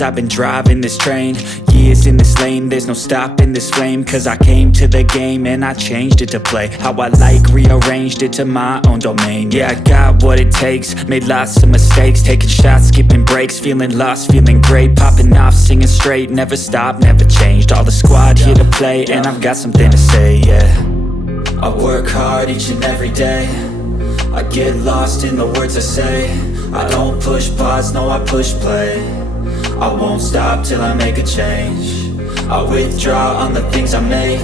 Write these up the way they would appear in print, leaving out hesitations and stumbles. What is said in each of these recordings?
years I've been driving this train, years in this lane, there's no stopping this flame. Cause I came to the game and I changed it to play how I like, rearranged it to my own domain. Yeah, I got what it takes, made lots of mistakes, taking shots, skipping breaks, feeling lost, feeling great, popping off, singing straight, never stopped, never changed. All the squad here to play and I've got something to say, yeah. I work hard each and every day, I get lost in the words I say. I don't push pause, no, I push play. I won't stop till I make a change. I withdraw on the things I make,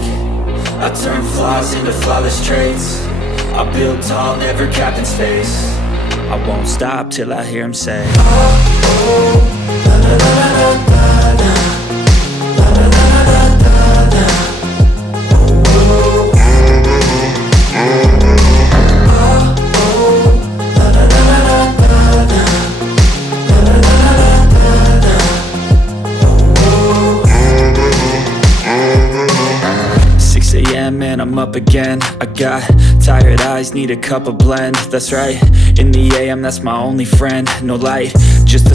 I turn flaws into flawless traits. I build tall, never capped in space. I won't stop till I hear him say, oh, oh, la la la la la la, la la la la la la, oh, oh, and I'm up again. I got tired eyes, need a cup of blend. That's right, in the AM, that's my only friend. No light, just the